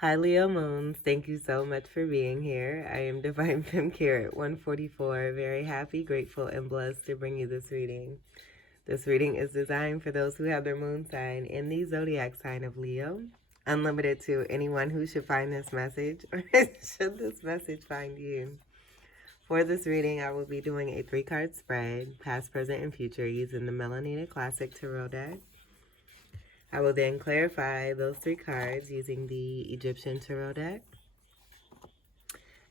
Hi leomoons, thank you so much for being here. I am Divine Femme Carrot 144, very happy, grateful, and blessed to bring you this reading. This reading is designed for those who have their moon sign in the zodiac sign of Leo, unlimited to anyone who should find this message or should this message find you. For this reading, I will be doing a 3-card spread, past, present, and future, using the Melanated Classic Tarot deck. I will then clarify those 3 cards using the Egyptian Tarot deck.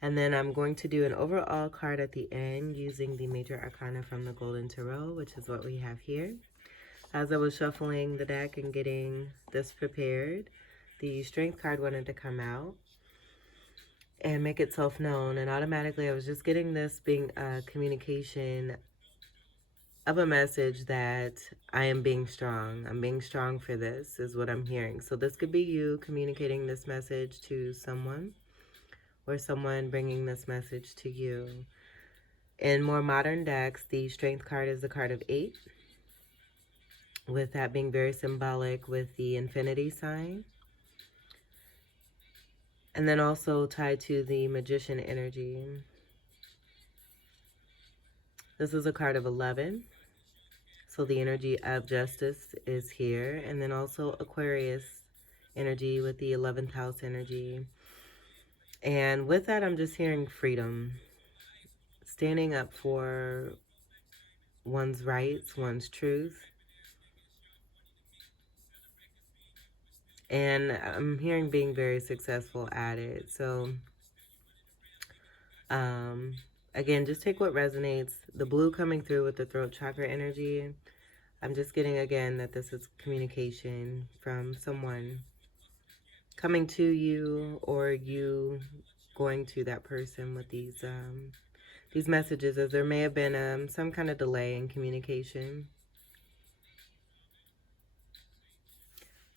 And then I'm going to do an overall card at the end using the Major Arcana from the Golden Tarot, which is what we have here. As I was shuffling the deck and getting this prepared, the Strength card wanted to come out and make itself known. And automatically I was just getting this being a communication of a message that I am being strong. I'm being strong for this is what I'm hearing. So this could be you communicating this message to someone, or someone bringing this message to you. In more modern decks, the Strength card is the card of 8, with that being very symbolic with the infinity sign. And then also tied to the Magician energy. This is a card of 11. So the energy of justice is here. And then also Aquarius energy with the 11th house energy. And with that, I'm just hearing freedom. Standing up for one's rights, one's truth. And I'm hearing being very successful at it. So, again, just take what resonates. The blue coming through with the throat chakra energy. I'm just getting, again, that this is communication from someone coming to you, or you going to that person with these messages, as there may have been some kind of delay in communication.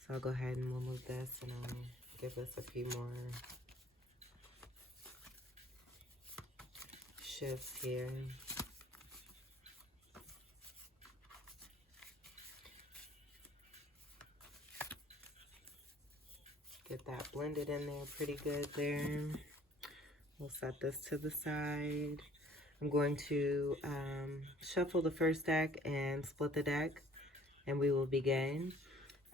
So I'll go ahead and we'll move this, and I'll give this a few more shifts here. Get that blended in there pretty good there. We'll set this to the side. I'm going to shuffle the first deck and split the deck, and we will begin.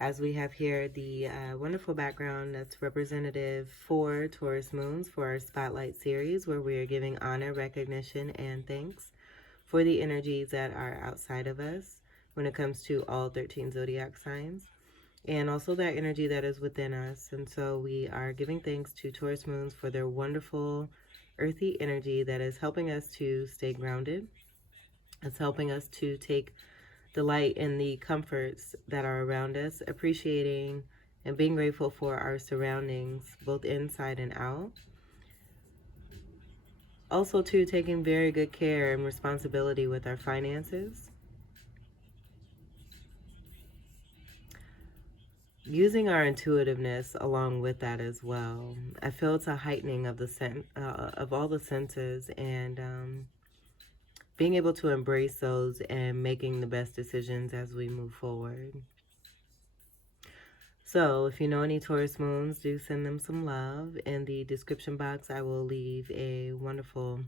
As we have here the wonderful background that's representative for Taurus Moons for our Spotlight series, where we are giving honor, recognition, and thanks for the energies that are outside of us when it comes to all 13 zodiac signs, and also that energy that is within us. And so we are giving thanks to Taurus Moons for their wonderful earthy energy that is helping us to stay grounded. It's helping us to take delight in the comforts that are around us, appreciating and being grateful for our surroundings, both inside and out. Also, too, taking very good care and responsibility with our finances. Using our intuitiveness along with that as well. I feel it's a heightening of of all the senses, and being able to embrace those and making the best decisions as we move forward. So if you know any Taurus Moons, do send them some love. In the description box, I will leave a wonderful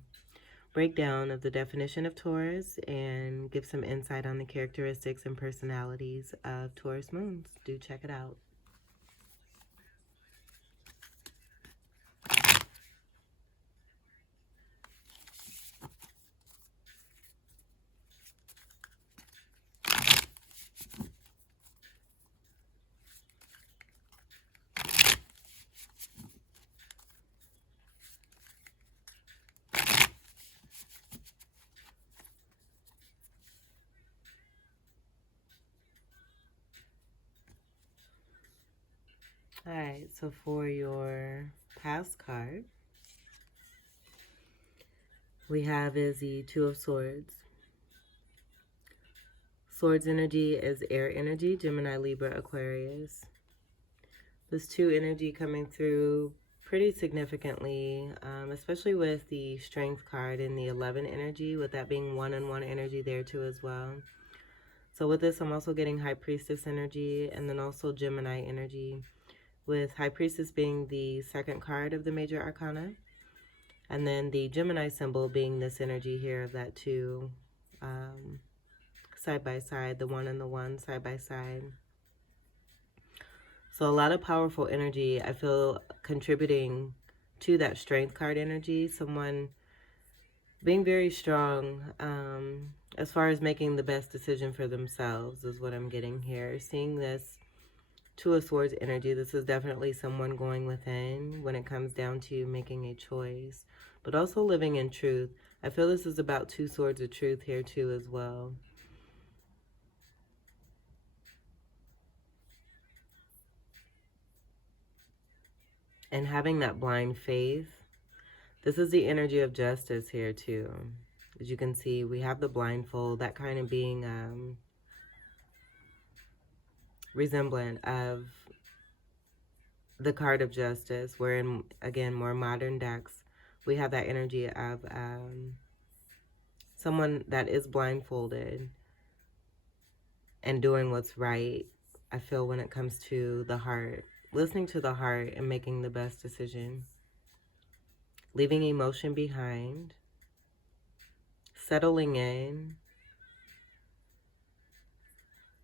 breakdown of the definition of Taurus and give some insight on the characteristics and personalities of Taurus Moons. Do check it out. All right, so for your past card, we have is the Two of Swords. Swords energy is air energy, Gemini, Libra, Aquarius. This 2 energy coming through pretty significantly, especially with the Strength card and the 11 energy, with that being 1 and 1 energy there too as well. So with this, I'm also getting High Priestess energy, and then also Gemini energy, with High Priestess being the second card of the major arcana. And then the Gemini symbol being this energy here of that two side by side, the one and the one side by side. So a lot of powerful energy, I feel, contributing to that strength card energy. Someone being very strong as far as making the best decision for themselves is what I'm getting here. Seeing this Two of Swords energy, this is definitely someone going within when it comes down to making a choice, but also living in truth. I feel this is about two swords of truth here too as well. And having that blind faith. This is the energy of justice here too. As you can see, we have the blindfold, that kind of being resemblant of the card of justice, where in, again, more modern decks, we have that energy of someone that is blindfolded and doing what's right, I feel, when it comes to the heart. Listening to the heart and making the best decision. Leaving emotion behind. Settling in.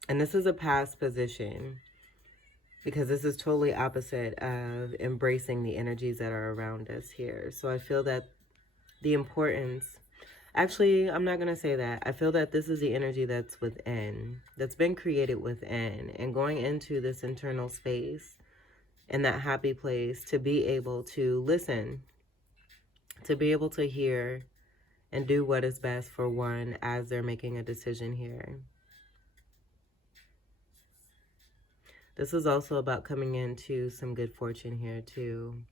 And this is a past position, because this is totally opposite of embracing the energies that are around us here. So I feel that the importance, actually, I'm not going to say that. I feel that this is the energy that's within, that's been created within, and going into this internal space and that happy place to be able to listen, to be able to hear and do what is best for one as they're making a decision here. This is also about coming into some good fortune here too.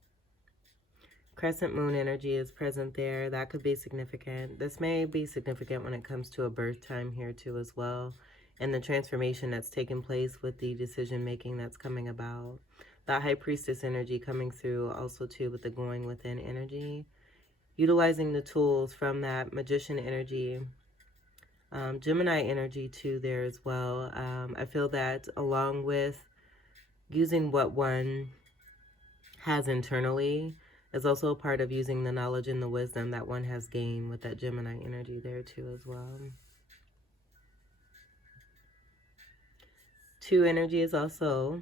Crescent moon energy is present there. That could be significant. This may be significant when it comes to a birth time here too as well. And the transformation that's taking place with the decision making that's coming about. That High Priestess energy coming through also too with the going within energy. Utilizing the tools from that Magician energy. Gemini energy too there as well. I feel that along with using what one has internally is also a part of using the knowledge and the wisdom that one has gained with that Gemini energy there too as well. Two energy is also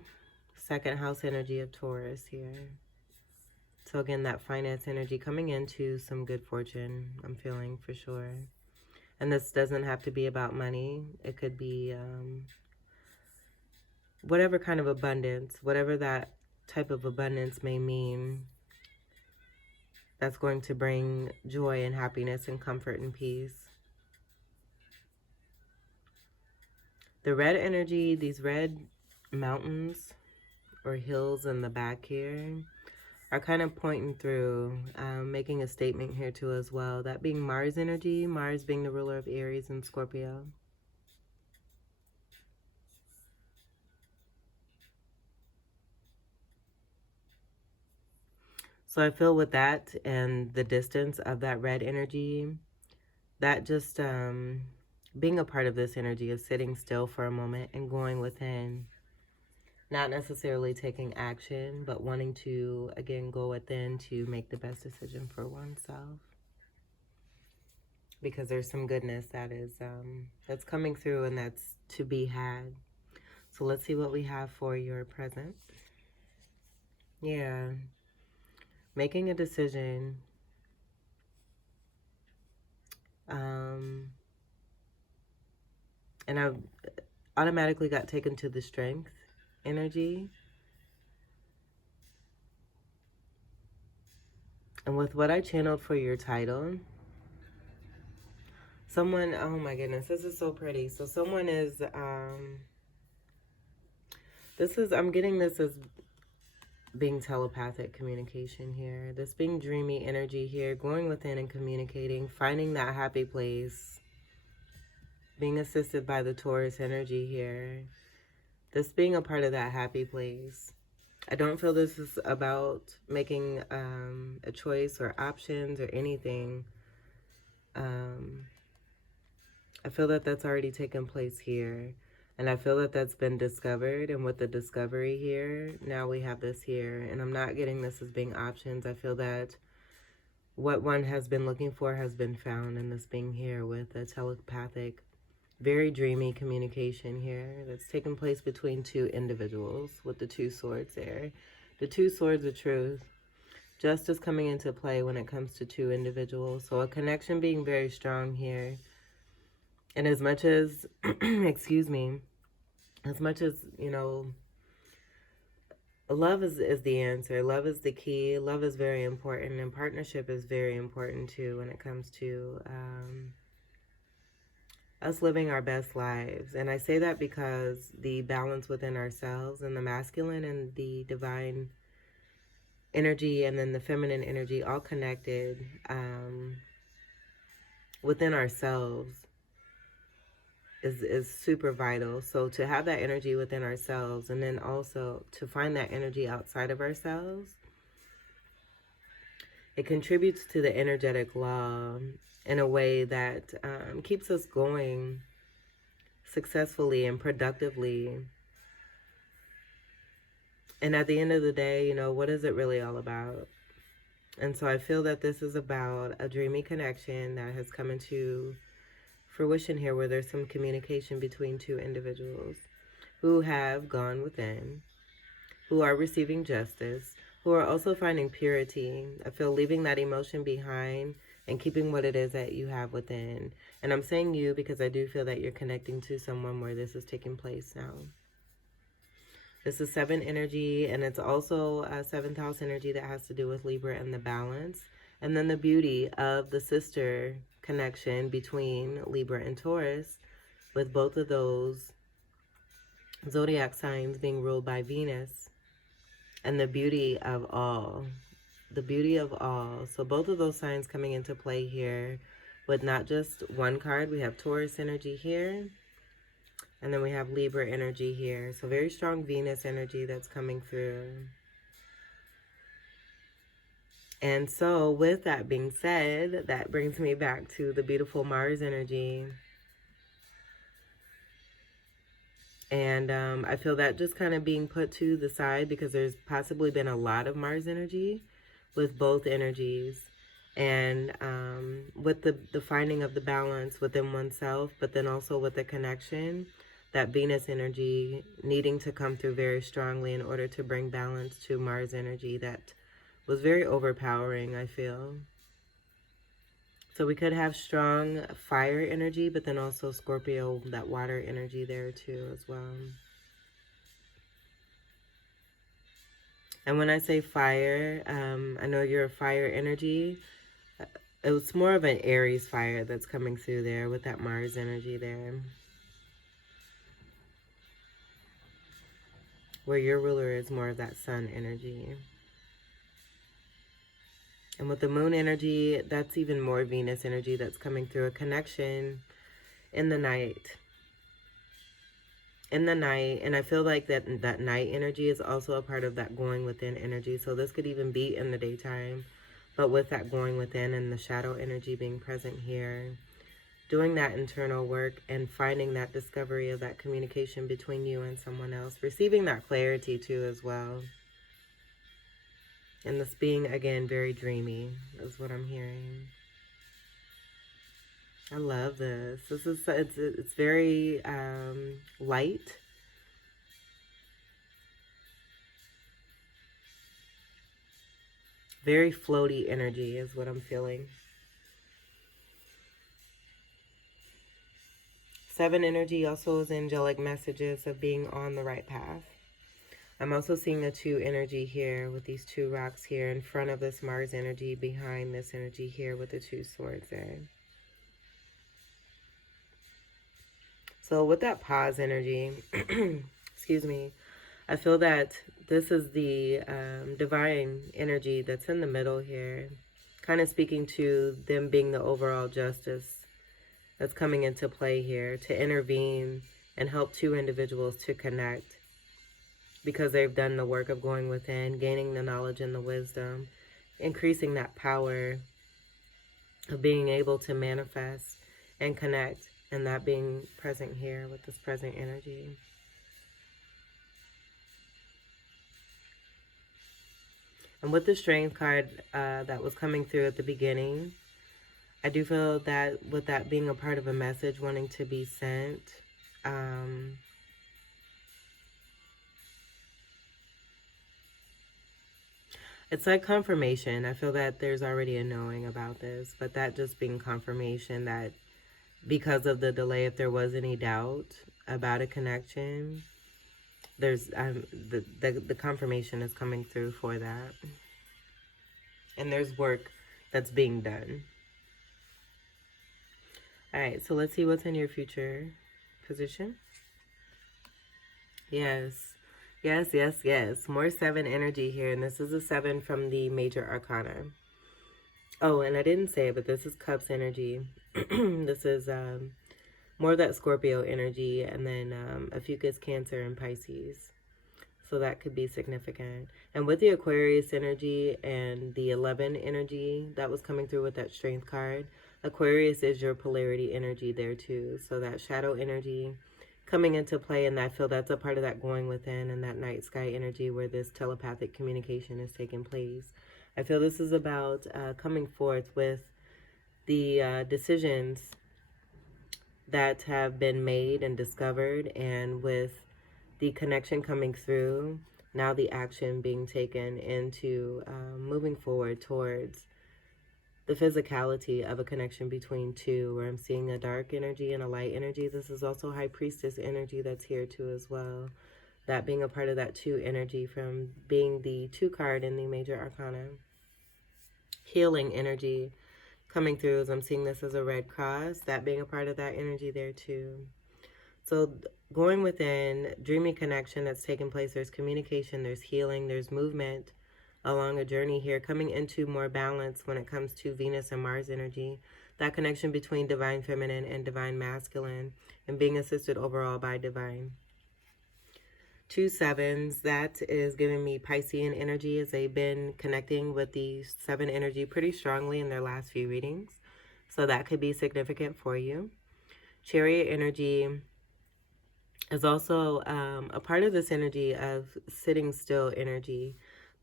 second house energy of Taurus here. So again, that finance energy coming into some good fortune, I'm feeling for sure. And this doesn't have to be about money. It could be whatever kind of abundance, whatever that type of abundance may mean, that's going to bring joy and happiness and comfort and peace. The red energy, these red mountains or hills in the back here are kind of pointing through, making a statement here too as well. That being Mars energy, Mars being the ruler of Aries and Scorpio. So I feel with that and the distance of that red energy, that just being a part of this energy is sitting still for a moment and going within. Not necessarily taking action, but wanting to, again, go within to make the best decision for oneself. Because there's some goodness that is that's coming through and that's to be had. So let's see what we have for your present. Yeah. Making a decision. And I automatically got taken to the strength energy. And with what I channeled for your title, someone, oh my goodness, this is so pretty. So someone is, I'm getting this as being telepathic communication here. This being dreamy energy here, going within and communicating, finding that happy place, being assisted by the Taurus energy here. This being a part of that happy place. I don't feel this is about making a choice or options or anything. I feel that that's already taken place here. And I feel that that's been discovered. And with the discovery here, now we have this here. And I'm not getting this as being options. I feel that what one has been looking for has been found in this being here with a telepathic, very dreamy communication here that's taken place between two individuals with the two swords there. The two swords of truth. Justice coming into play when it comes to two individuals. So a connection being very strong here. And as much as, excuse me, as much as, you know, love is the answer. Love is the key. Love is very important. And partnership is very important too when it comes to us living our best lives. And I say that because the balance within ourselves and the masculine and the divine energy and then the feminine energy all connected within ourselves is super vital. So to have that energy within ourselves and then also to find that energy outside of ourselves, it contributes to the energetic law in a way that keeps us going successfully and productively. And at the end of the day, you know, what is it really all about? And so I feel that this is about a dreamy connection that has come into fruition here, where there's some communication between two individuals who have gone within, who are receiving justice, who are also finding purity. I feel leaving that emotion behind and keeping what it is that you have within. And I'm saying you because I do feel that you're connecting to someone where this is taking place now. This is 7 energy, and it's also a 7th house energy that has to do with Libra and the balance. And then the beauty of the sister connection between Libra and Taurus, with both of those zodiac signs being ruled by Venus. And the beauty of all. The beauty of all. So both of those signs coming into play here with not just one card. We have Taurus energy here. And then we have Libra energy here. So very strong Venus energy that's coming through. And so with that being said, that brings me back to the beautiful Mars energy. And I feel that just kind of being put to the side because there's possibly been a lot of Mars energy with both energies. And with the finding of the balance within oneself, but then also with the connection, that Venus energy needing to come through very strongly in order to bring balance to Mars energy that was very overpowering, I feel. So we could have strong fire energy, but then also Scorpio, that water energy there too as well. And when I say fire, I know you're a fire energy. It was more of an Aries fire that's coming through there with that Mars energy there. Where your ruler is more of that sun energy. And with the moon energy, that's even more Venus energy that's coming through, a connection in the night. In the night, and I feel like that night energy is also a part of that going within energy. So this could even be in the daytime, but with that going within and the shadow energy being present here, doing that internal work and finding that discovery of that communication between you and someone else, receiving that clarity too as well. And this being, again, very dreamy is what I'm hearing. I love this. This is, it's very light. Very floaty energy is what I'm feeling. 7 energy also is angelic messages of being on the right path. I'm also seeing the 2 energy here with these 2 rocks here in front of this Mars energy, behind this energy here with the 2 swords there. So with that pause energy, excuse me, I feel that this is the divine energy that's in the middle here, kind of speaking to them being the overall justice that's coming into play here to intervene and help 2 individuals to connect, because they've done the work of going within, gaining the knowledge and the wisdom, increasing that power of being able to manifest and connect And that being present here with this present energy. And with the Strength card that was coming through at the beginning, I do feel that with that being a part of a message wanting to be sent, it's like confirmation. I feel that there's already a knowing about this, but that just being confirmation that because of the delay, if there was any doubt about a connection, there's the confirmation is coming through for that. And there's work that's being done. All right, so let's see what's in your future position. Yes. Yes, yes, yes. More 7 energy here, and this is a 7 from the major arcana. Oh, and I didn't say it, but this is Cups energy. This is more of that Scorpio energy, and then a Fucus, Cancer, and Pisces. So that could be significant. And with the Aquarius energy and the 11 energy that was coming through with that Strength card, Aquarius is your polarity energy there too. So that shadow energy coming into play, and I feel that's a part of that going within and that night sky energy where this telepathic communication is taking place. I feel this is about coming forth with the decisions that have been made and discovered, and with the connection coming through, now the action being taken into moving forward towards the physicality of a connection between two, where I'm seeing a dark energy and a light energy. This is also High Priestess energy that's here too as well. That being a part of that 2 energy from being the 2 card in the major arcana. Healing energy coming through as I'm seeing this as a red cross. That being a part of that energy there too. So going within, dreamy connection that's taking place. There's communication, there's healing, there's movement along a journey here, coming into more balance when it comes to Venus and Mars energy. That connection between divine feminine and divine masculine, and being assisted overall by divine. 2 sevens, that is giving me Piscean energy, as they've been connecting with the 7 energy pretty strongly in their last few readings. So that could be significant for you. Chariot energy is also a part of this energy of sitting still energy,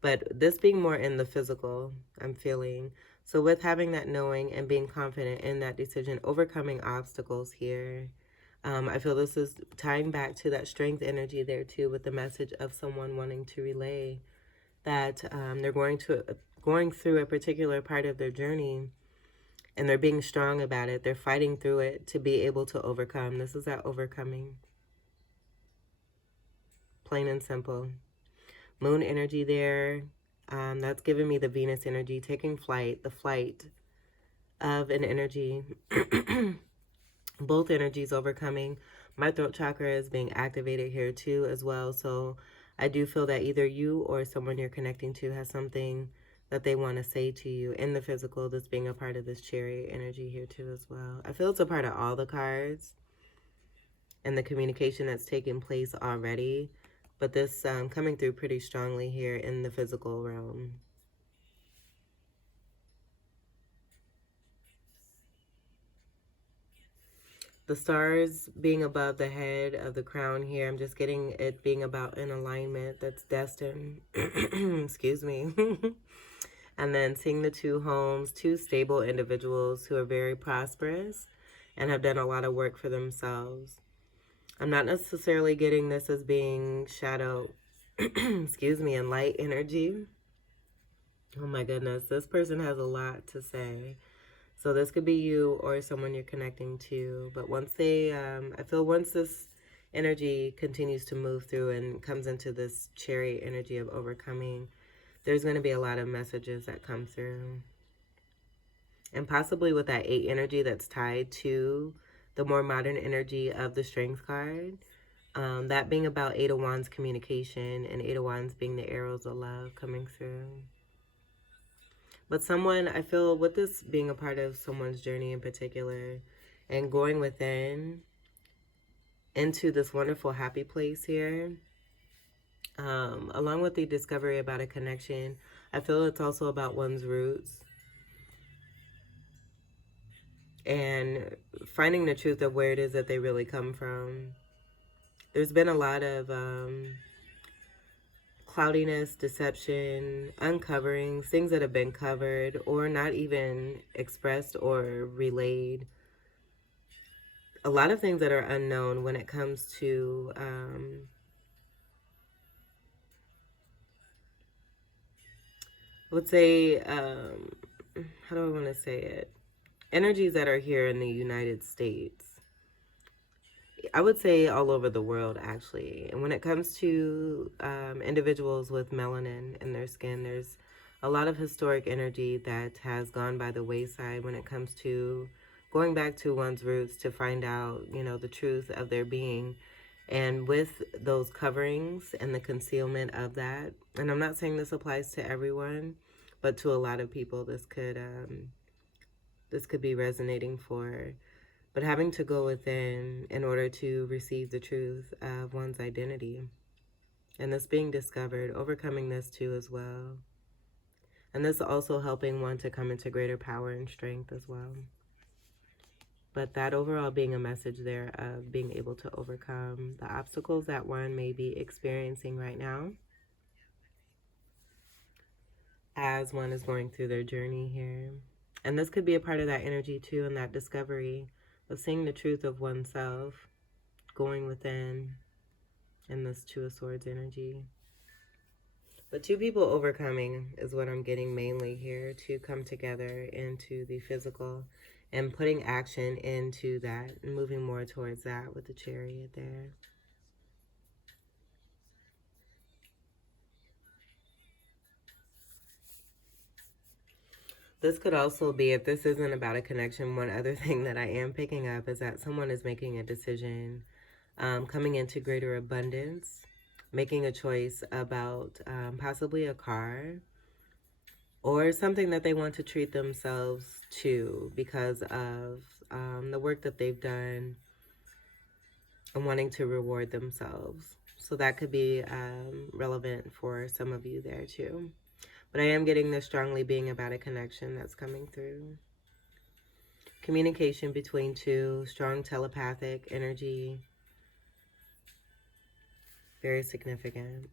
but this being more in the physical, I'm feeling. So with having that knowing and being confident in that decision, overcoming obstacles here, I feel this is tying back to that strength energy there too, with the message of someone wanting to relay that they're going through a particular part of their journey, and they're being strong about it. They're fighting through it to be able to overcome. This is that overcoming. Plain and simple. Moon energy there. That's giving me the Venus energy, taking flight, the flight of an energy. Both energies overcoming. My throat chakra is being activated here too as well. So I do feel that either you or someone you're connecting to has something that they want to say to you in the physical, that's being a part of this Chariot energy here too as well. I feel it's a part of all the cards and the communication that's taking place already. But this coming through pretty strongly here in the physical realm. The stars being above the head of the crown here, I'm just getting it being about an alignment that's destined. Excuse me. And then seeing the 2 homes, 2 stable individuals who are very prosperous and have done a lot of work for themselves. I'm not necessarily getting this as being shadow, excuse me, and light energy. Oh my goodness, this person has a lot to say. So this could be you or someone you're connecting to. But once they, I feel once this energy continues to move through and comes into this Chariot energy of overcoming, there's going to be a lot of messages that come through. And possibly with that 8 energy that's tied to the more modern energy of the Strength card. That being about 8 of Wands communication, and 8 of Wands being the arrows of love coming through. But someone, I feel with this being a part of someone's journey in particular, and going within into this wonderful happy place here, along with the discovery about a connection, I feel it's also about one's roots and finding the truth of where it is that they really come from. There's been a lot of cloudiness, deception, uncoverings, things that have been covered or not even expressed or relayed. A lot of things that are unknown when it comes to I would say, how do I want to say it? Energies that are here in the United States. I would say all over the world, actually. And when it comes to individuals with melanin in their skin, there's a lot of historic energy that has gone by the wayside when it comes to going back to one's roots to find out, you know, the truth of their being. And with those coverings and the concealment of that, and I'm not saying this applies to everyone, but to a lot of people, this could be resonating for. But having to go within in order to receive the truth of one's identity. And this being discovered, overcoming this too as well. And this also helping one to come into greater power and strength as well. But that overall being a message there of being able to overcome the obstacles that one may be experiencing right now as one is going through their journey here. And this could be a part of that energy too, and that discovery of seeing the truth of oneself, going within in this Two of Swords energy. The two people overcoming is what I'm getting mainly here, to come together into the physical and putting action into that and moving more towards that with the Chariot there. This could also be, if this isn't about a connection, one other thing that I am picking up is that someone is making a decision, coming into greater abundance, making a choice about possibly a car or something that they want to treat themselves to because of the work that they've done and wanting to reward themselves. So that could be relevant for some of you there too. But I am getting this strongly being about a connection that's coming through. Communication between two, strong telepathic energy. Very significant.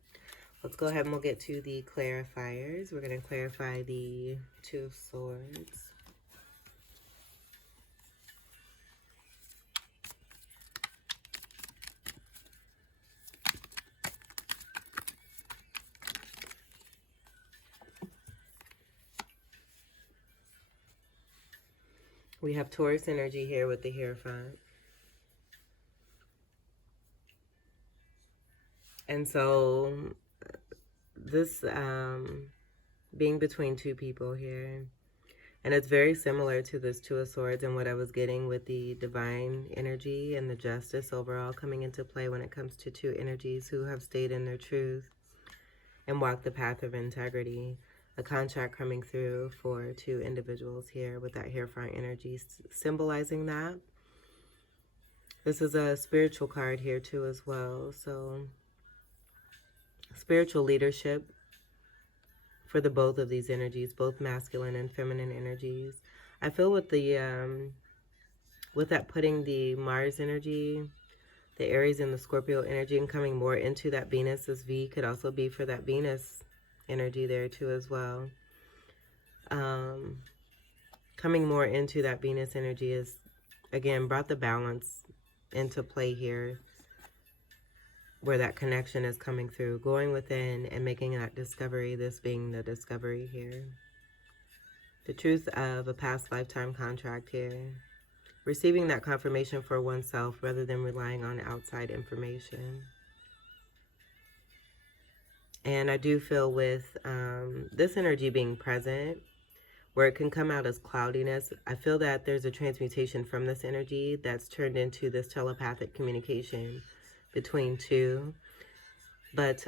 Let's go ahead and we'll get to the clarifiers. We're going to clarify the Two of Swords. We have Taurus energy here with the Hierophant. And so this being between two people here, and it's very similar to this Two of Swords and what I was getting with the divine energy and the justice overall coming into play when it comes to two energies who have stayed in their truth and walked the path of integrity. A contract coming through for two individuals here with that Hierophant energy symbolizing that. This is a spiritual card here too as well. So spiritual leadership for the both of these energies, both masculine and feminine energies. I feel with the with that putting the Mars energy, the Aries and the Scorpio energy, and coming more into that Venus. This V could also be for that Venus energy there too as well. Coming more into that Venus energy is, again, brought the balance into play here, where that connection is coming through, going within and making that discovery, this being the discovery here. The truth of a past lifetime contract here. Receiving that confirmation for oneself rather than relying on outside information. And I do feel with this energy being present, where it can come out as cloudiness, I feel that there's a transmutation from this energy that's turned into this telepathic communication between two. But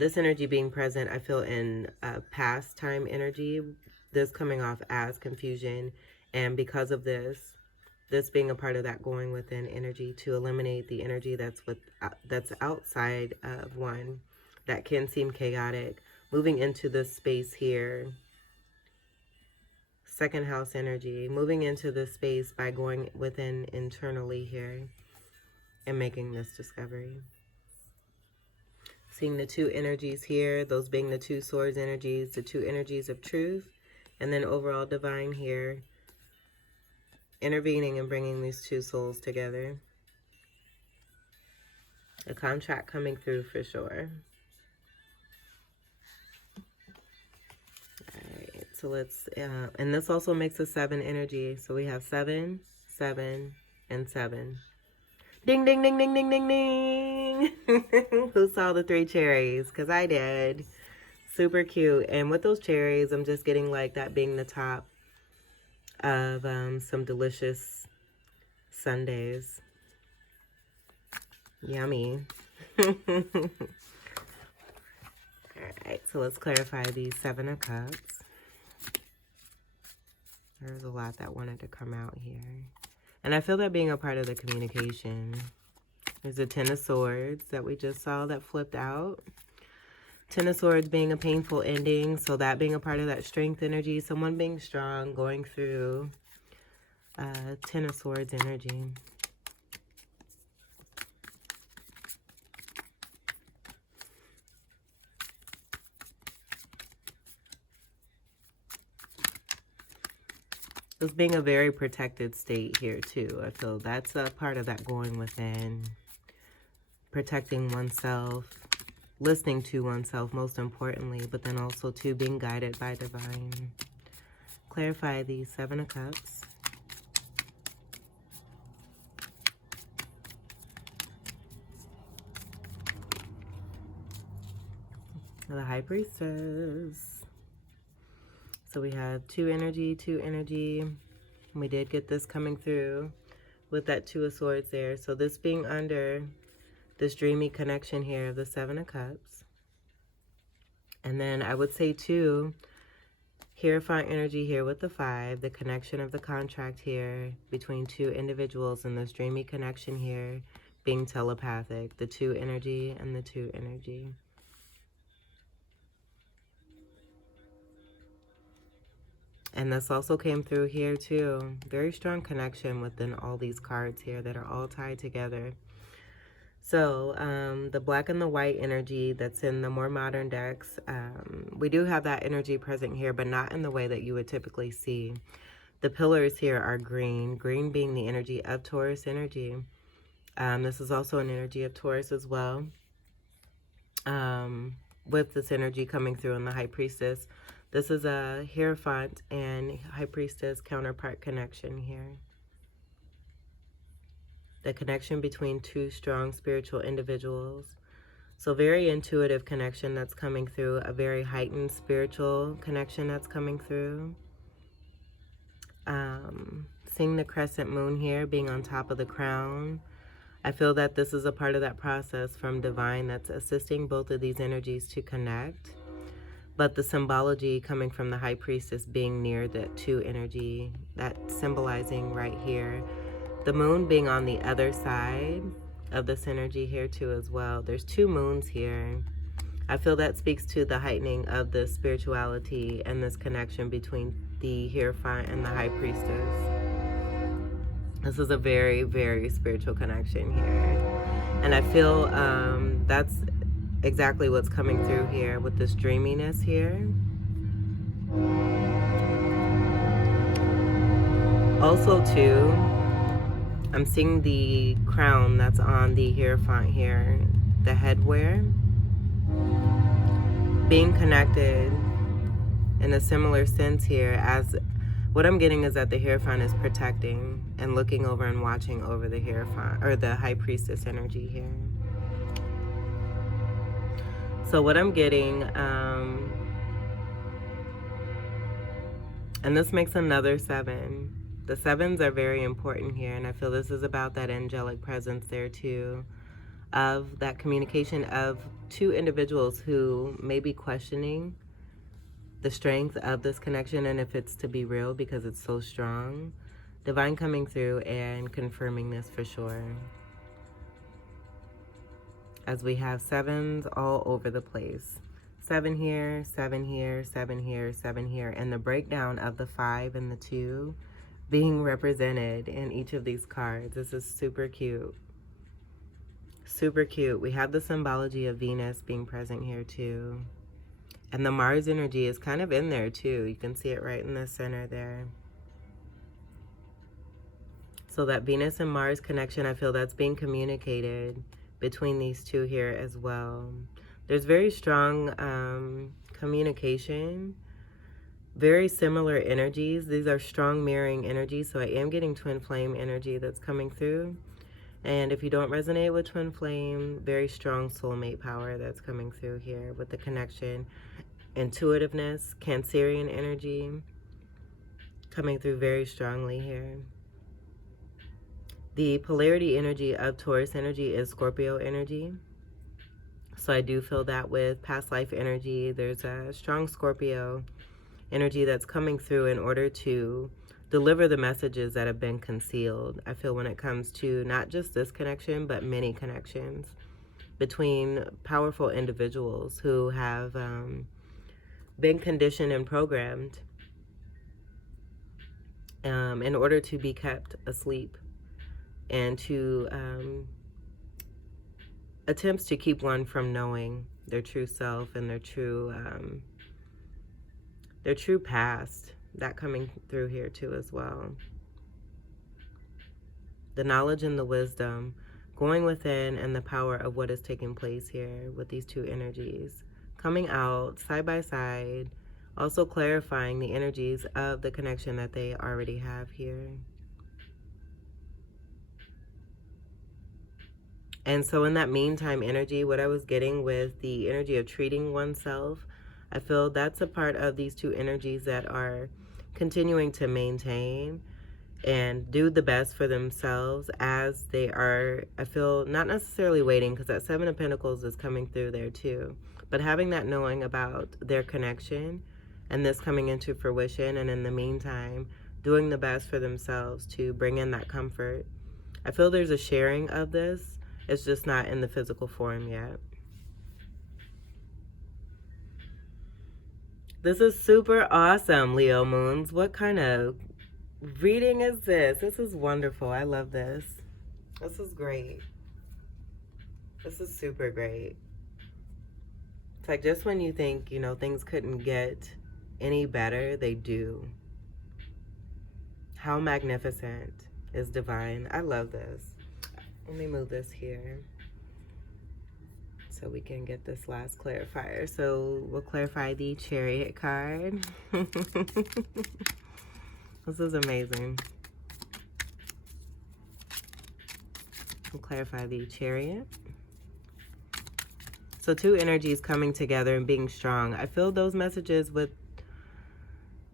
this energy being present, I feel in past time energy, this coming off as confusion. And because of this being a part of that going within energy to eliminate the energy that's outside of one, that can seem chaotic, moving into this space here, second house energy, moving into this space by going within internally here and making this discovery. Seeing the two energies here, those being the two swords energies, the two energies of truth, and then overall divine here, intervening and bringing these two souls together. A contract coming through for sure. Alright, so let's, and this also makes a 7 energy. So we have 7, 7, and 7. Ding, ding, ding, ding, ding, ding, ding. Who saw the 3 cherries? Because I did. Super cute. And with those cherries, I'm just getting like that being the top of some delicious sundaes. Yummy. Alright, so let's clarify these 7 of Cups. There's a lot that wanted to come out here. And I feel that being a part of the communication. There's a 10 of Swords that we just saw that flipped out. 10 of Swords being a painful ending. So that being a part of that strength energy. Someone being strong, going through 10 of Swords energy. This being a very protected state here too. I feel that's a part of that going within. Protecting oneself. Listening to oneself most importantly. But then also too being guided by divine. Clarify these 7 of Cups. The High Priestess. So we have 2 energy, 2 energy. We did get this coming through with that 2 of Swords there. So this being under this dreamy connection here of the 7 of Cups. And then I would say too, Hierophant energy here with the 5, the connection of the contract here between 2 individuals and this dreamy connection here being telepathic, the 2 energy and the 2 energy. And this also came through here too. Very strong connection within all these cards here that are all tied together. So the black and the white energy that's in the more modern decks, we do have that energy present here, but not in the way that you would typically see. The pillars here are green, green being the energy of Taurus energy. This is also an energy of Taurus as well. With this energy coming through in the High Priestess. This is a Hierophant and High Priestess counterpart connection here. The connection between 2 strong spiritual individuals. So very intuitive connection that's coming through. A very heightened spiritual connection that's coming through. Seeing the crescent moon here being on top of the crown. I feel that this is a part of that process from divine that's assisting both of these energies to connect. But the symbology coming from the High Priestess being near the 2 energy, that symbolizing right here. The moon being on the other side of this energy here too as well. There's 2 moons here. I feel that speaks to the heightening of the spirituality and this connection between the Hierophant and the High Priestess. This is a very, very spiritual connection here. And I feel that's exactly what's coming through here with this dreaminess here. Also too, I'm seeing the crown that's on the Hierophant here, the headwear, being connected in a similar sense here, as what I'm getting is that the Hierophant is protecting and looking over and watching over the Hierophant, or the High Priestess energy here. So what I'm getting, and this makes another 7. The 7s are very important here, and I feel this is about that angelic presence there too, of that communication of 2 individuals who may be questioning the strength of this connection and if it's to be real because it's so strong. Divine coming through and confirming this for sure. As we have 7s all over the place. 7 here, 7 here, 7 here, 7 here, and the breakdown of the 5 and the 2 being represented in each of these cards. This is super cute. Super cute. We have the symbology of Venus being present here too. And the Mars energy is kind of in there too. You can see it right in the center there. So that Venus and Mars connection, I feel that's being communicated between these two here as well. There's very strong communication, very similar energies. These are strong mirroring energies, so I am getting twin flame energy that's coming through. And if you don't resonate with twin flame, very strong soulmate power that's coming through here with the connection. Intuitiveness, Cancerian energy coming through very strongly here. The polarity energy of Taurus energy is Scorpio energy. So I do feel that with past life energy, there's a strong Scorpio energy that's coming through in order to deliver the messages that have been concealed. I feel when it comes to not just this connection, but many connections between powerful individuals who have been conditioned and programmed in order to be kept asleep and to attempts to keep one from knowing their true self and their true past. That coming through here too as well. The knowledge and the wisdom going within, and the power of what is taking place here with these two energies coming out side by side, also clarifying the energies of the connection that they already have here. And so in that meantime energy, what I was getting with the energy of treating oneself, I feel that's a part of these two energies that are continuing to maintain and do the best for themselves as they are, I feel, not necessarily waiting, because that 7 of Pentacles is coming through there too, but having that knowing about their connection and this coming into fruition, and in the meantime doing the best for themselves to bring in that comfort. I feel there's a sharing of this. It's just not in the physical form yet. This is super awesome, Leo Moons. What kind of reading is this? This is wonderful. I love this. This is great. This is super great. It's like just when you think, you know, things couldn't get any better, they do. How magnificent is divine. I love this. Let me move this here so we can get this last clarifier. So we'll clarify the Chariot card. This is amazing. We'll clarify the Chariot. So 2 energies coming together and being strong. I feel those messages with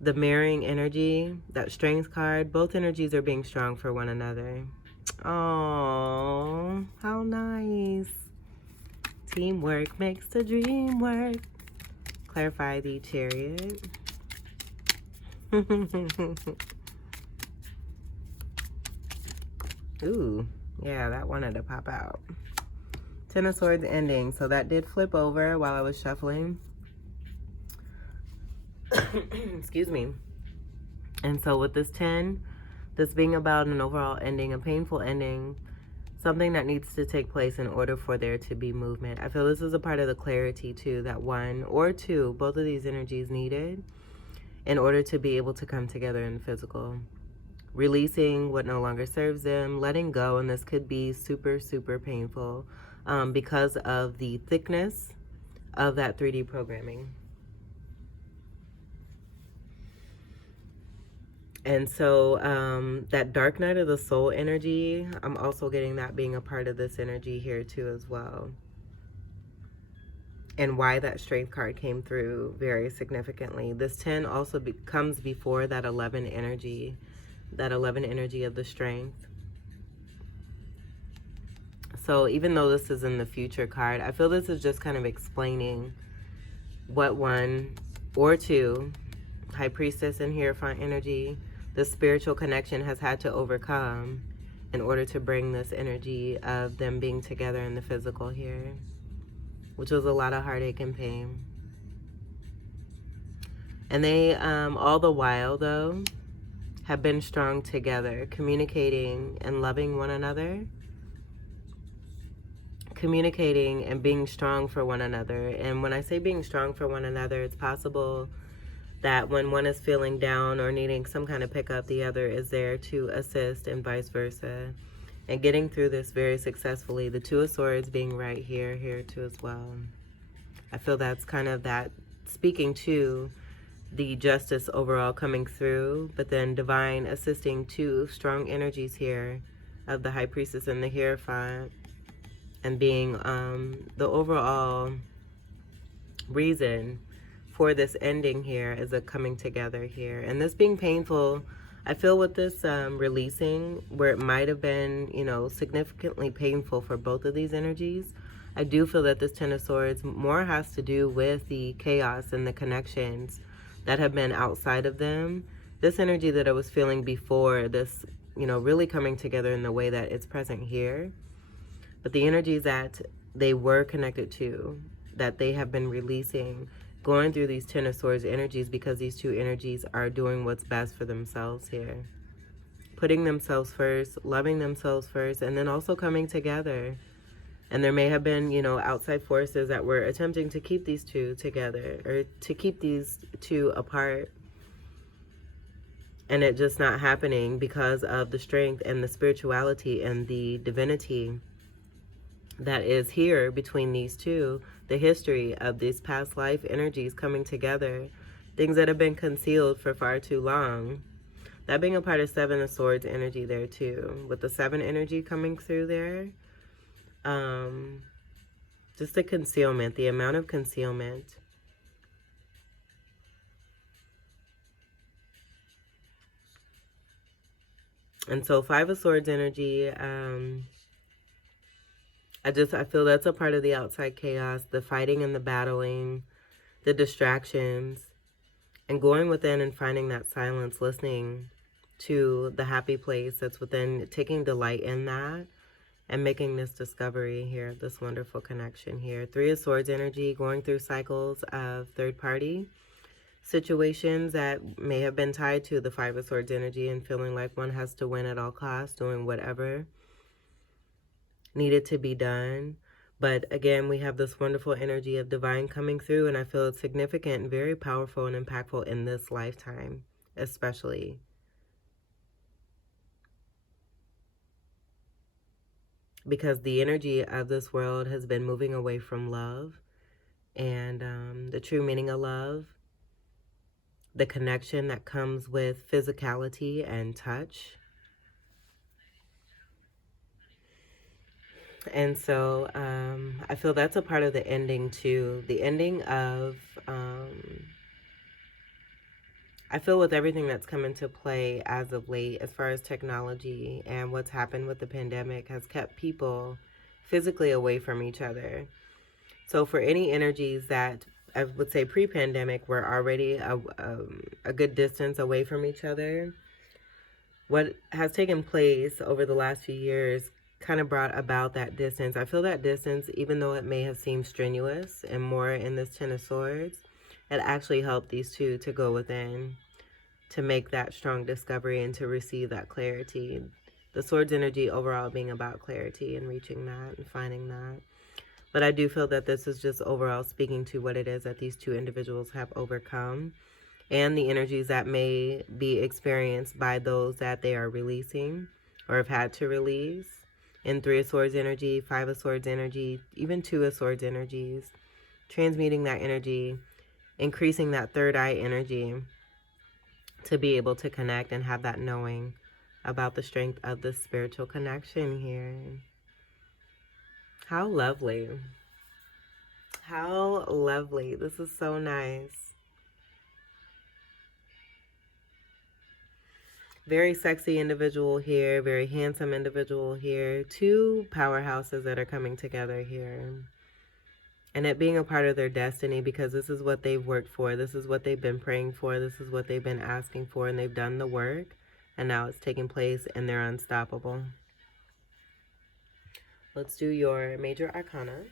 the mirroring energy, that Strength card, both energies are being strong for one another. Oh, how nice. Teamwork makes the dream work. Clarify the Chariot. Ooh, yeah, that wanted to pop out. 10 of Swords ending. So that did flip over while I was shuffling. Excuse me. And so with this 10, this being about an overall ending, a painful ending, something that needs to take place in order for there to be movement. I feel this is a part of the clarity too, that 1 or 2, both of these energies needed in order to be able to come together in the physical. Releasing what no longer serves them, letting go, and this could be super, super painful because of the thickness of that 3D programming. And so that dark night of the soul energy, I'm also getting that being a part of this energy here too as well. And why that Strength card came through very significantly. This 10 also comes before that 11 energy, of the Strength. So even though this is in the future card, I feel this is just kind of explaining what 1 or 2, High Priestess and Hierophant energy, the spiritual connection has had to overcome in order to bring this energy of them being together in the physical here, which was a lot of heartache and pain. And they, all the while though, have been strong together, communicating and loving one another, communicating and being strong for one another. And when I say being strong for one another, it's possible that when one is feeling down or needing some kind of pickup, the other is there to assist, and vice versa. And getting through this very successfully. The Two of Swords being right here, here too as well. I feel that's kind of that speaking to the justice overall coming through, but then divine assisting two strong energies here of the High Priestess and the Hierophant, and being the overall reason for this ending here is a coming together here. And this being painful, I feel with this releasing, where it might have been, you know, significantly painful for both of these energies, I do feel that this Ten of Swords more has to do with the chaos and the connections that have been outside of them. This energy that I was feeling before, this, you know, really coming together in the way that it's present here. But the energies that they were connected to, that they have been releasing, going through these Ten of Swords energies, because these two energies are doing what's best for themselves here. Putting themselves first, loving themselves first, and then also coming together. And there may have been, you know, outside forces that were attempting to keep these two together, or to keep these two apart. And it just not happening because of the strength and the spirituality and the divinity that is here between these two, the history of these past life energies coming together, things that have been concealed for far too long. That being a part of Seven of Swords energy there too, with the Seven energy coming through there. Just the concealment, the amount of concealment. And so Five of Swords energy, I feel that's a part of the outside chaos, the fighting and the battling, the distractions, and going within and finding that silence, listening to the happy place that's within, taking delight in that, and making this discovery here, this wonderful connection here. Three of Swords energy, going through cycles of third party situations that may have been tied to the Five of Swords energy, and feeling like one has to win at all costs, doing whatever needed to be done. But again, we have this wonderful energy of divine coming through, and I feel it's significant and very powerful and impactful in this lifetime, especially. Because the energy of this world has been moving away from love and the true meaning of love, the connection that comes with physicality and touch. And so I feel that's a part of the ending too. The ending of, I feel with everything that's come into play as of late, as far as technology and what's happened with the pandemic, has kept people physically away from each other. So for any energies that I would say pre-pandemic were already a good distance away from each other, what has taken place over the last few years kind of brought about that distance. I feel that distance, even though it may have seemed strenuous and more in this Ten of Swords, it actually helped these two to go within, to make that strong discovery and to receive that clarity. The Swords energy overall being about clarity and reaching that and finding that. But I do feel that this is just overall speaking to what it is that these two individuals have overcome, and the energies that may be experienced by those that they are releasing or have had to release. In Three of Swords energy, Five of Swords energy, even Two of Swords energies, transmuting that energy, increasing that third eye energy to be able to connect and have that knowing about the strength of the spiritual connection here. How lovely. How lovely. This is so nice. Very sexy individual here, very handsome individual here. Two powerhouses that are coming together here. And it being a part of their destiny, because this is what they've worked for. This is what they've been praying for. This is what they've been asking for, and they've done the work. And now it's taking place and they're unstoppable. Let's do your major arcana.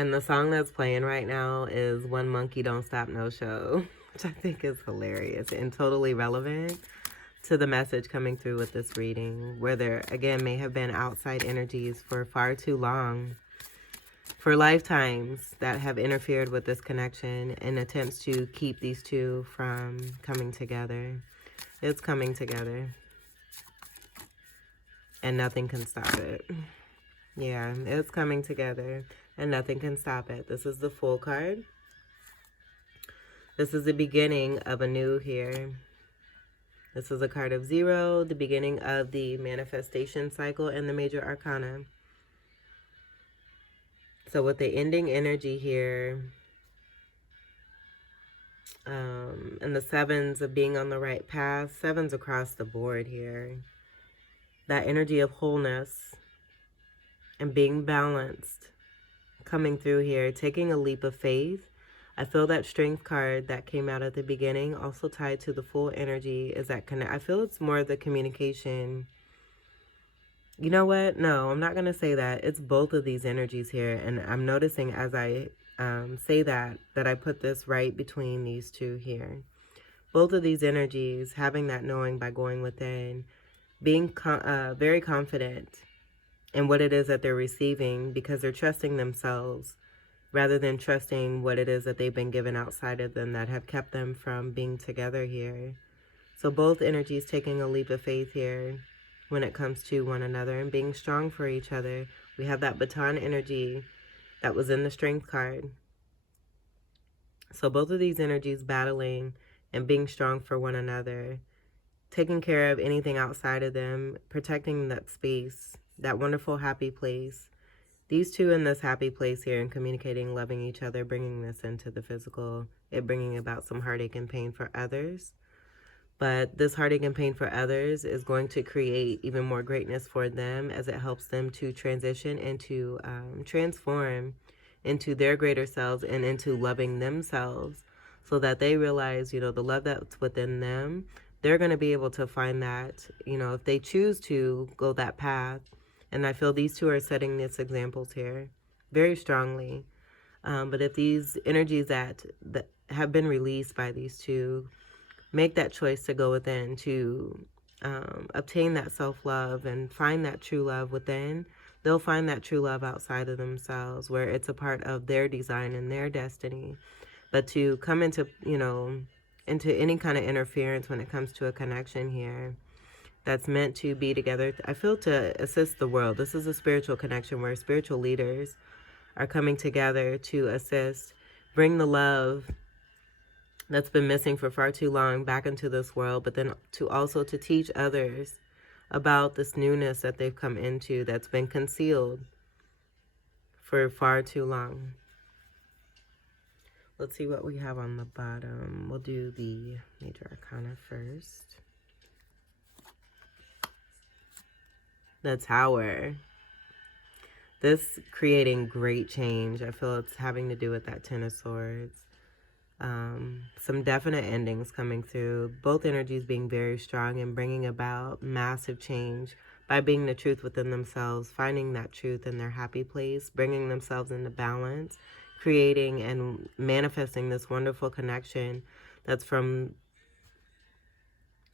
And the song that's playing right now is One Monkey Don't Stop No Show, which I think is hilarious and totally relevant to the message coming through with this reading, where there, again, may have been outside energies for far too long, for lifetimes, that have interfered with this connection in attempts to keep these two from coming together. It's coming together, and nothing can stop it. Yeah, it's coming together, and nothing can stop it. This is the Fool card. This is the beginning of a new here. This is a card of 0, the beginning of the manifestation cycle and the major arcana. So with the ending energy here, and the 7s of being on the right path, 7s across the board here. That energy of wholeness and being balanced coming through here, taking a leap of faith. I feel that strength card that came out at the beginning, also tied to the Fool energy, is that I feel it's more the communication. You know what? No, I'm not going to say that. It's both of these energies here. And I'm noticing as I say that I put this right between these two here. Both of these energies, having that knowing by going within, being very confident in what it is that they're receiving, because they're trusting themselves rather than trusting what it is that they've been given outside of them that have kept them from being together here. So both energies taking a leap of faith here when it comes to one another and being strong for each other. We have that baton energy that was in the strength card. So both of these energies battling and being strong for one another, taking care of anything outside of them, protecting that space, that wonderful happy place. These two in this happy place here and communicating, loving each other, bringing this into the physical, it bringing about some heartache and pain for others. But this heartache and pain for others is going to create even more greatness for them as it helps them to transition and to transform into their greater selves and into loving themselves, so that they realize, you know, the love that's within them. They're going to be able to find that, you know, if they choose to go that path. And I feel these two are setting these examples here very strongly. But if these energies that have been released by these two make that choice to go within, to obtain that self-love and find that true love within, they'll find that true love outside of themselves, where it's a part of their design and their destiny. But to come into, you know, into any kind of interference when it comes to a connection here that's meant to be together, I feel to assist the world. This is a spiritual connection where spiritual leaders are coming together to assist, bring the love that's been missing for far too long back into this world, but then to also to teach others about this newness that they've come into that's been concealed for far too long. Let's see what we have on the bottom. We'll do the major arcana first. The Tower. This creating great change. I feel it's having to do with that Ten of Swords. Some definite endings coming through. Both energies being very strong and bringing about massive change by being the truth within themselves, finding that truth in their happy place, bringing themselves into balance, creating and manifesting this wonderful connection that's from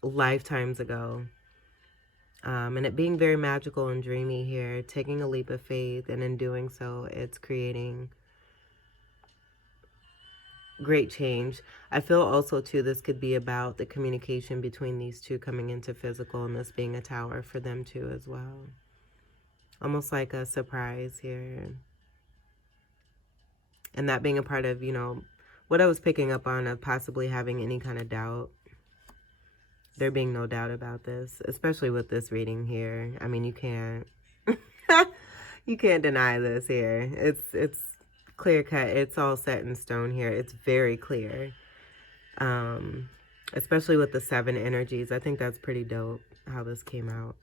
lifetimes ago. And it being very magical and dreamy here, taking a leap of faith, and in doing so, it's creating great change. I feel also, too, this could be about the communication between these two coming into physical, and this being a tower for them, too, as well. Almost like a surprise here. And that being a part of, you know, what I was picking up on of possibly having any kind of doubt. There being no doubt about this, especially with this reading here. I mean, you can't, you can't deny this here. It's clear cut. It's all set in stone here. It's very clear. Especially with the 7 energies. I think that's pretty dope how this came out.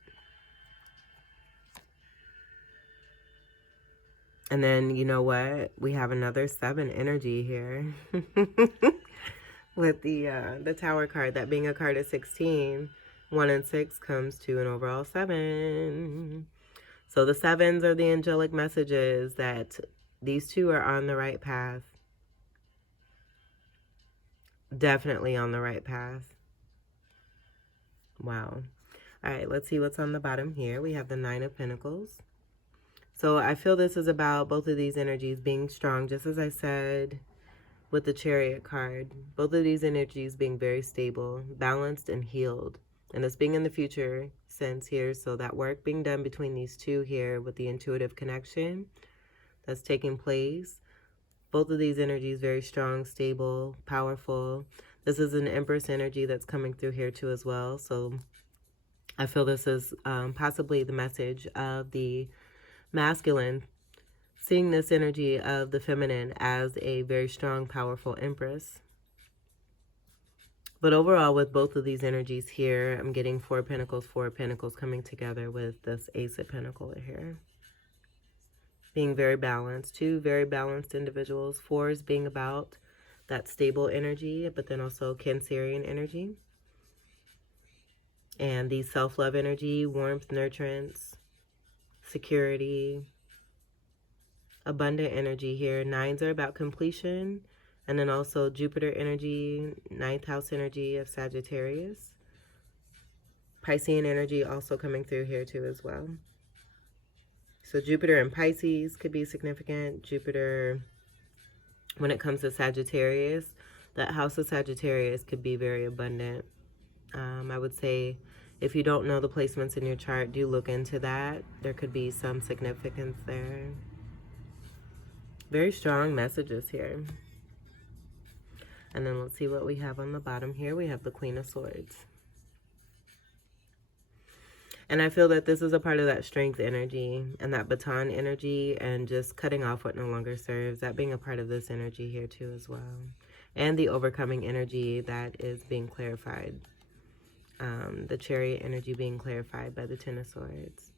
And then, you know what? We have another 7 energy here. With the Tower card, that being a card of 16, 1 and 6 comes to an overall 7. So the 7s are the angelic messages that These two are on the right path. Definitely on the right path. Wow. All right, let's see what's on the bottom here. We have the Nine of Pentacles. So I feel this is about both of these energies being strong, just as I said with the Chariot card. Both of these energies being very stable, balanced, and healed. And it's being in the future sense here. So that work being done between these two here with the intuitive connection that's taking place. Both of these energies very strong, stable, powerful. This is an Empress energy that's coming through here too as well. So I feel this is possibly the message of the masculine, seeing this energy of the feminine as a very strong, powerful Empress. But overall, with both of these energies here, I'm getting Four of Pentacles coming together with this Ace of Pentacles here. Being very balanced. Two very balanced individuals. Fours being about that stable energy, but then also Cancerian energy. And the self-love energy, warmth, nurturance, security, abundant energy here. Nines are about completion. And then also Jupiter energy, ninth house energy of Sagittarius. Piscean energy also coming through here too as well. So Jupiter and Pisces could be significant. Jupiter, when it comes to Sagittarius, that house of Sagittarius could be very abundant. I would say if you don't know the placements in your chart, do look into that. There could be some significance there. Very strong messages here. And then let's see what we have on the bottom here. We have the Queen of Swords. And I feel that this is a part of that strength energy and that baton energy and just cutting off what no longer serves. That being a part of this energy here too as well. And the overcoming energy that is being clarified. The Chariot energy being clarified by the Ten of Swords.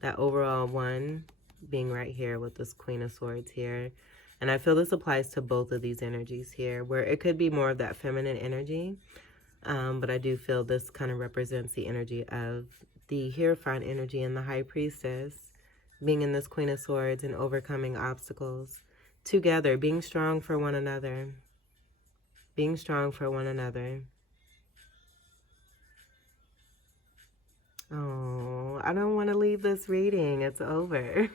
That overall one being right here with this Queen of Swords here. And I feel this applies to both of these energies here, where it could be more of that feminine energy. But I do feel this kind of represents the energy of the Hierophant energy and the High Priestess, being in this Queen of Swords and overcoming obstacles together, being strong for one another. Being strong for one another. Oh, I don't want to leave this reading. It's over.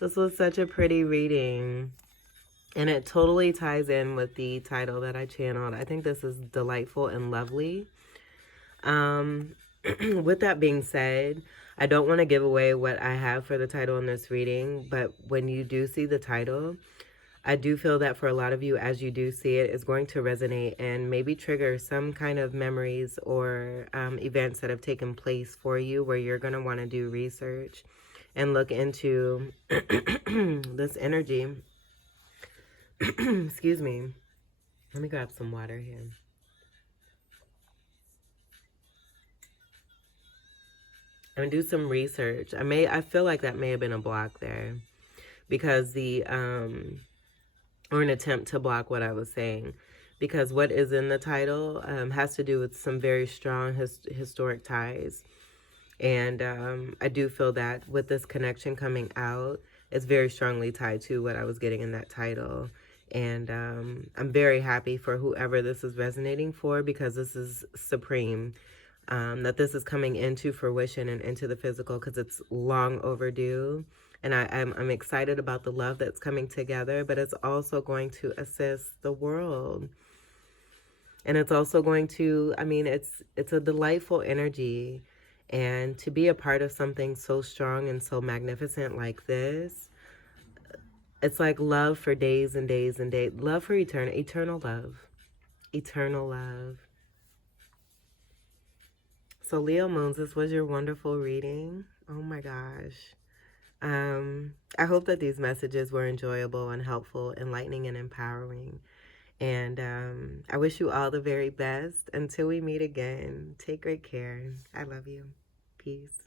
This was such a pretty reading. And it totally ties in with the title that I channeled. I think this is delightful and lovely. With that being said, I don't want to give away what I have for the title in this reading. But when you do see the title, I do feel that for a lot of you, as you do see it, it's going to resonate and maybe trigger some kind of memories or events that have taken place for you where you're going to want to do research and look into this energy. Excuse me. Let me grab some water here. And do some research. I feel like that may have been a block there because or an attempt to block what I was saying, because what is in the title has to do with some very strong historic ties. And I do feel that with this connection coming out, it's very strongly tied to what I was getting in that title. And I'm very happy for whoever this is resonating for, because this is supreme, that this is coming into fruition and into the physical, because it's long overdue. And I'm excited about the love that's coming together, but it's also going to assist the world. And it's also going to, I mean, it's a delightful energy. And to be a part of something so strong and so magnificent like this, it's like love for days and days and days. Love for eternal love. Eternal love. So Leo Moons, this was your wonderful reading. Oh my gosh. I hope that these messages were enjoyable and helpful, enlightening and empowering. And I wish you all the very best. Until we meet again, take great care. I love you. Peace.